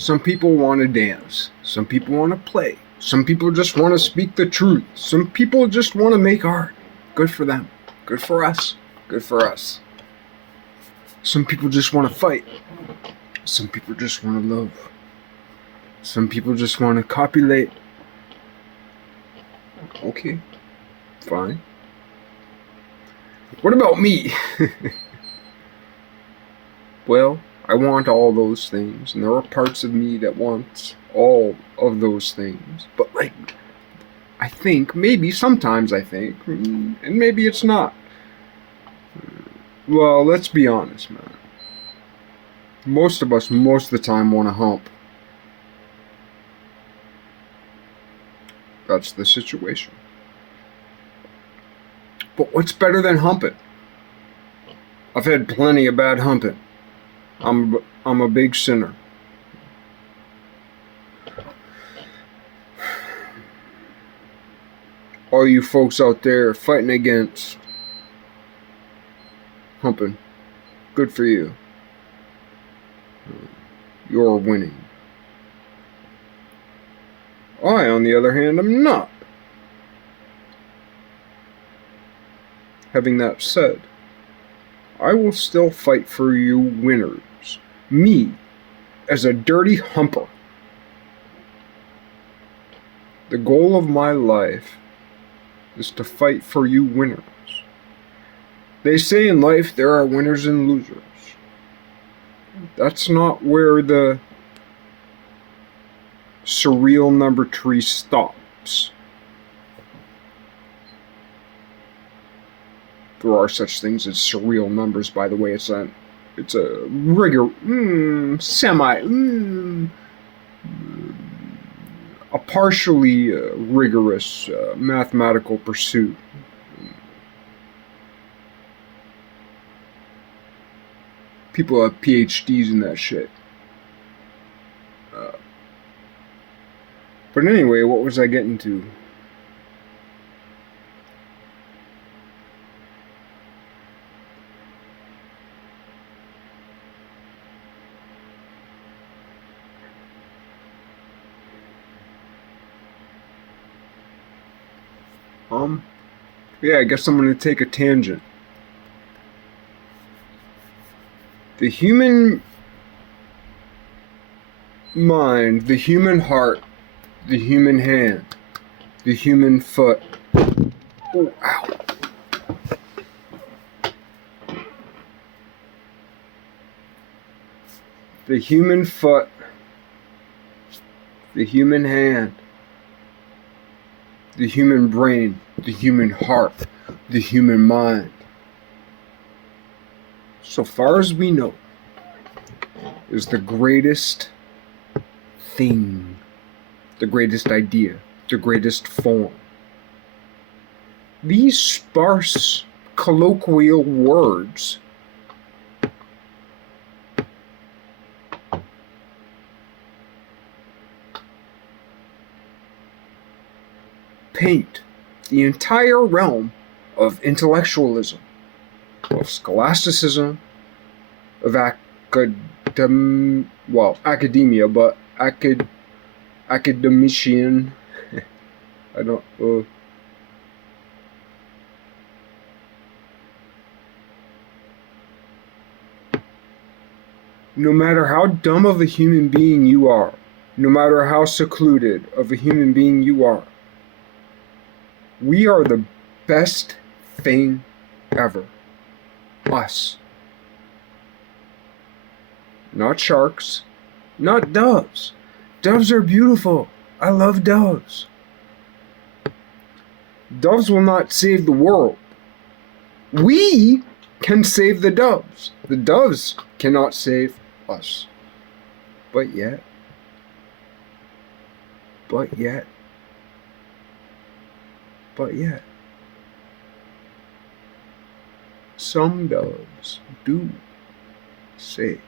Some people want to dance. Some people want to play. Some people just want to speak the truth. Some people just want to make art. Good for them. Good for us. Good for us. Some people just want to fight. Some people just want to love. Some people just want to copulate. Okay, fine. What about me? Well, I want all those things, and there are parts of me that wants all of those things. But like, I think, maybe, sometimes I think, and maybe it's not. Well, let's be honest, man. Most of us, most of the time, want to hump. That's the situation. But what's better than humping? I've had plenty of bad humping. I'm a big sinner. All you folks out there fighting against humping, good for you. You're winning. I, on the other hand, am not. Having that said, I will still fight for you winners. Me, as a dirty humper. The goal of my life is to fight for you winners. They say in life there are winners and losers. That's not where the surreal number tree stops. There are such things as surreal numbers, by the way. It's a a partially rigorous mathematical pursuit. People have PhDs in that shit. But anyway, what was I getting to? Yeah, I guess I'm gonna take a tangent. The human mind, the human heart, the human hand, the human foot. Oh, ow. The human foot, the human hand, the human brain, the human heart, the human mind, so far as we know, is the greatest thing, the greatest idea, the greatest form. These sparse colloquial words paint the entire realm of intellectualism, of scholasticism, of academia, but academician. I don't. No matter how dumb of a human being you are, no matter how secluded of a human being you are, we are the best thing ever. Us. Not sharks. Not doves. Doves are beautiful. I love doves. Doves will not save the world. We can save the doves. The doves cannot save us. But yet, some doves do save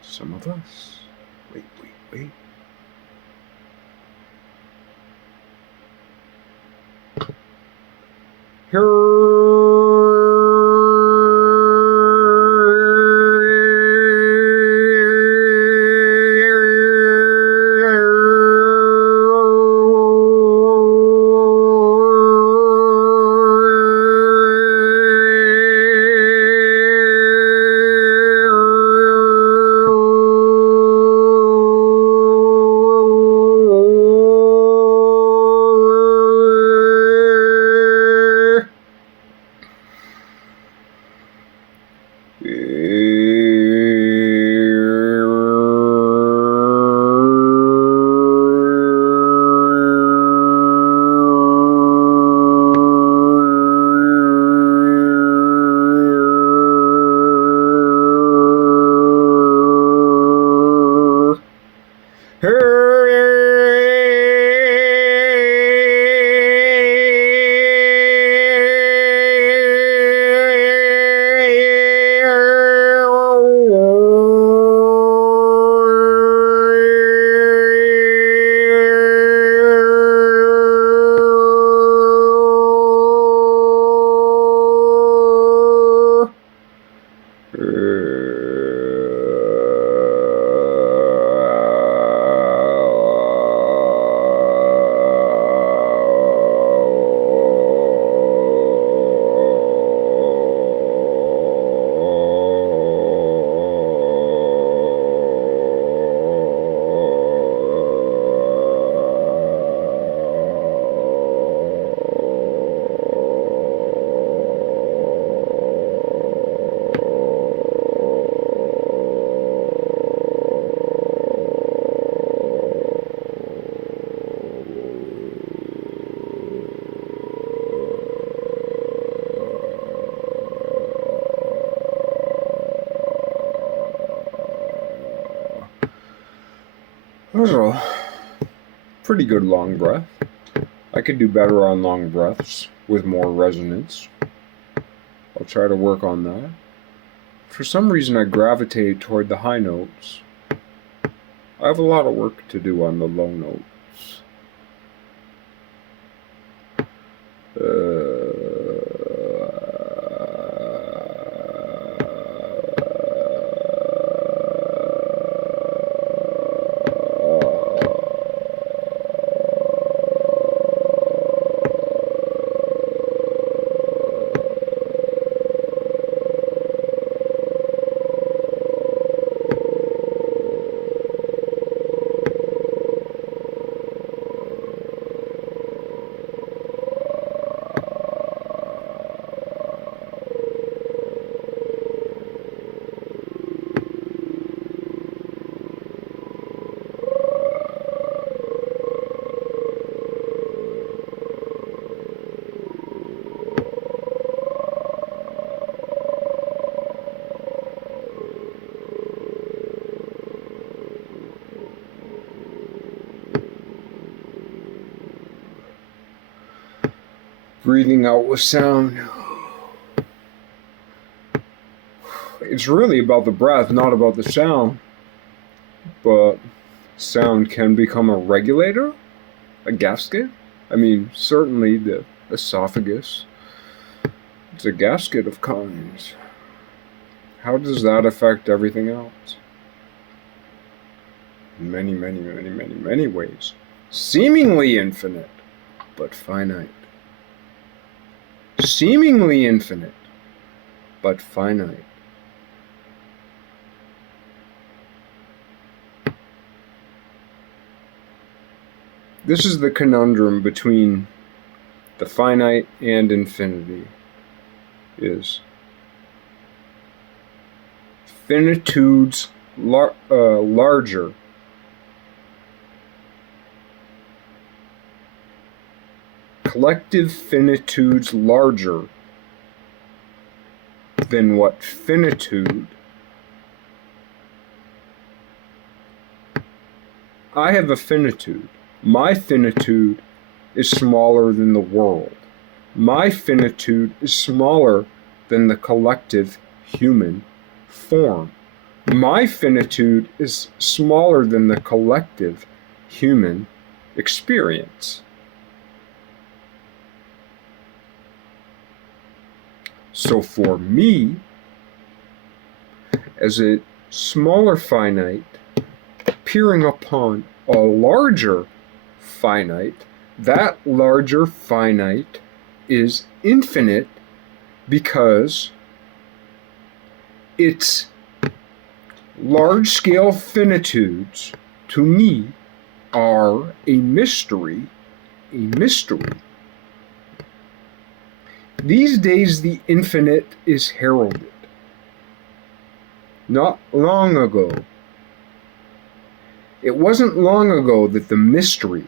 some of us. Wait. That was a pretty good long breath. I could do better on long breaths with more resonance. I'll try to work on that. For some reason, I gravitate toward the high notes. I have a lot of work to do on the low notes. Breathing out with sound. It's really about the breath, not about the sound. But sound can become a regulator, a gasket. I mean, certainly the esophagus. It's a gasket of kinds. How does that affect everything else? In many, many, many, many, many ways. Seemingly infinite, but finite. Seemingly infinite, but finite. This is the conundrum between the finite and infinity, is finitude's larger collective finitude's larger than what finitude. I have a finitude. My finitude is smaller than the world. My finitude is smaller than the collective human form. My finitude is smaller than the collective human experience. So for me, as a smaller finite peering upon a larger finite, that larger finite is infinite because its large-scale finitudes to me are a mystery, a mystery. These days, the infinite is heralded. Not long ago. It wasn't long ago that the mystery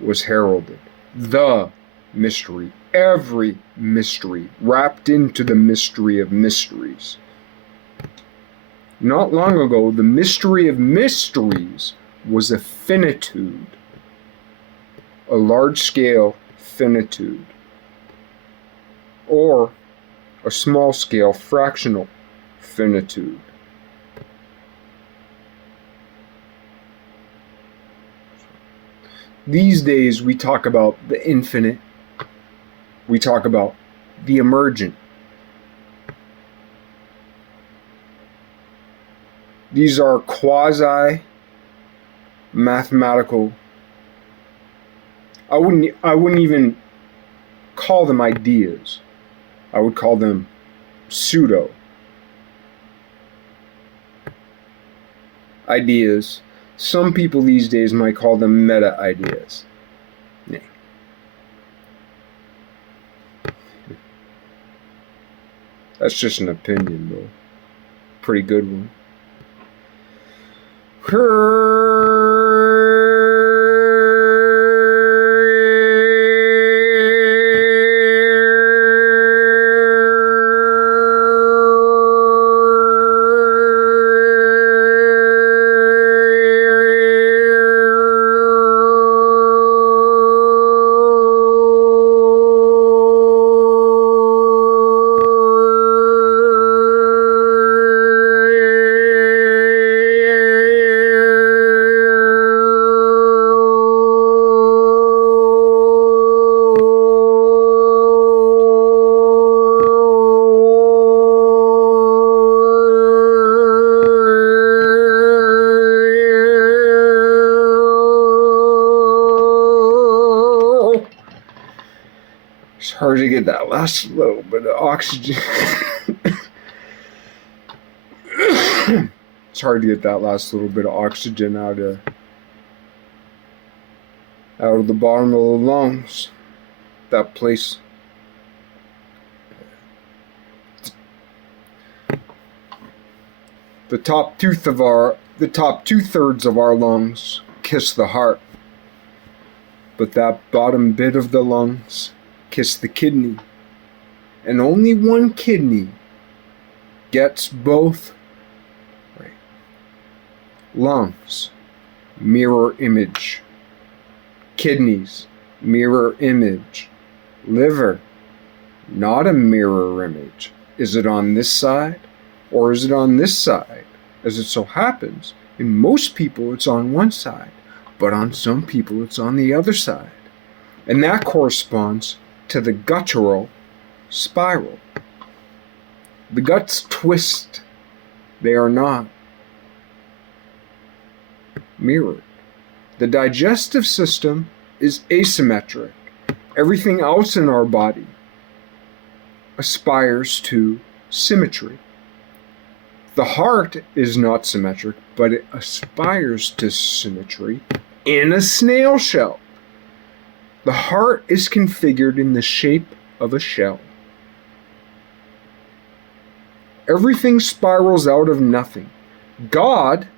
was heralded. The mystery. Every mystery wrapped into the mystery of mysteries. Not long ago, the mystery of mysteries was a finitude. A large-scale finitude. Or a small-scale fractional finitude. These days we talk about the infinite. We talk about the emergent. These are quasi-mathematical. I wouldn't even call them ideas. I would call them pseudo ideas. Some people these days might call them meta ideas. Yeah. That's just an opinion, though. Pretty good one. It's hard to get that last little bit of oxygen. It's hard to get that last little bit of oxygen out of the bottom of the lungs. That place. The top two-thirds of our lungs kiss the heart, but that bottom bit of the lungs kiss the kidney, and only one kidney gets both. Right. Lungs, mirror image. Kidneys, mirror image. Liver, not a mirror image. Is it on this side or is it on this side? As it so happens, in most people it's on one side, but on some people it's on the other side. And that corresponds to the guttural spiral. The guts twist. They are not mirrored. The digestive system is asymmetric. Everything else in our body aspires to symmetry. The heart is not symmetric, but it aspires to symmetry in a snail shell. The heart is configured in the shape of a shell. Everything spirals out of nothing. God,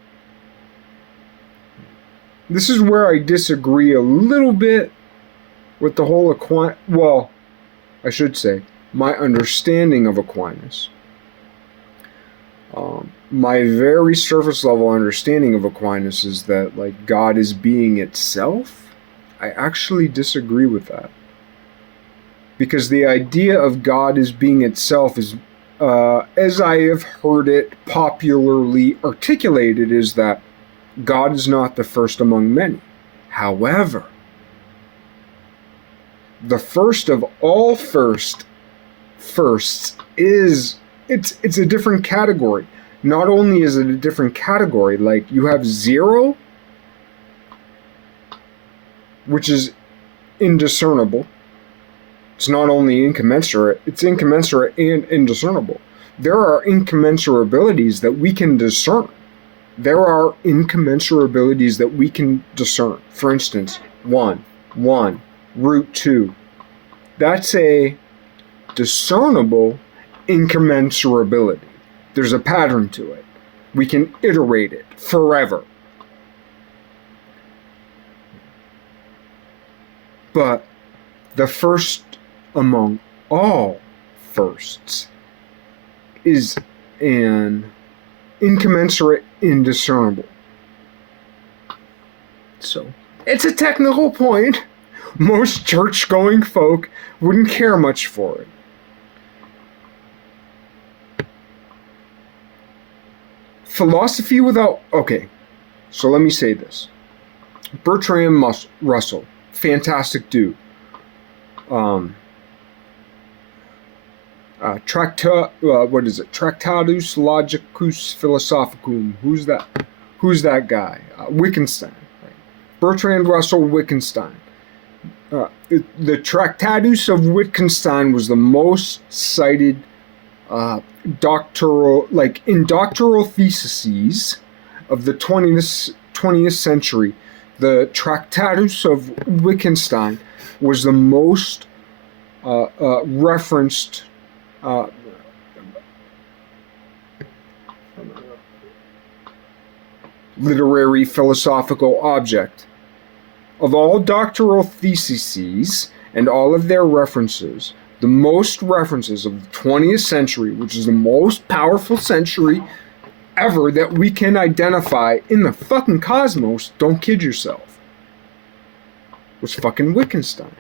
this is where I disagree a little bit with the whole my understanding of Aquinas. My very surface level understanding of Aquinas is that God is being itself. I actually disagree with that. Because the idea of God as being itself is, as I have heard it popularly articulated, is that God is not the first among many. However, the first of all firsts is, it's a different category. Not only is it a different category, you have 0, which is indiscernible. It's not only incommensurate, it's incommensurate and indiscernible. There are incommensurabilities that we can discern. There are incommensurabilities that we can discern. For instance, 1, root 2. That's a discernible incommensurability. There's a pattern to it. We can iterate it forever. But the first among all firsts is an incommensurate indiscernible. So, it's a technical point. Most church-going folk wouldn't care much for it. Philosophy without... Okay, so let me say this. Bertrand Russell, fantastic dude. Tractatus Logicus Philosophicum. Who's that guy? Wittgenstein. Right? Bertrand Russell Wittgenstein. The Tractatus of Wittgenstein was the most cited doctoral theses of the 20th century. The Tractatus of Wittgenstein was the most referenced literary philosophical object. Of all doctoral theses and all of their references, the most references of the 20th century, which is the most powerful century ever that we can identify in the fucking cosmos, don't kid yourself, was fucking Wittgenstein.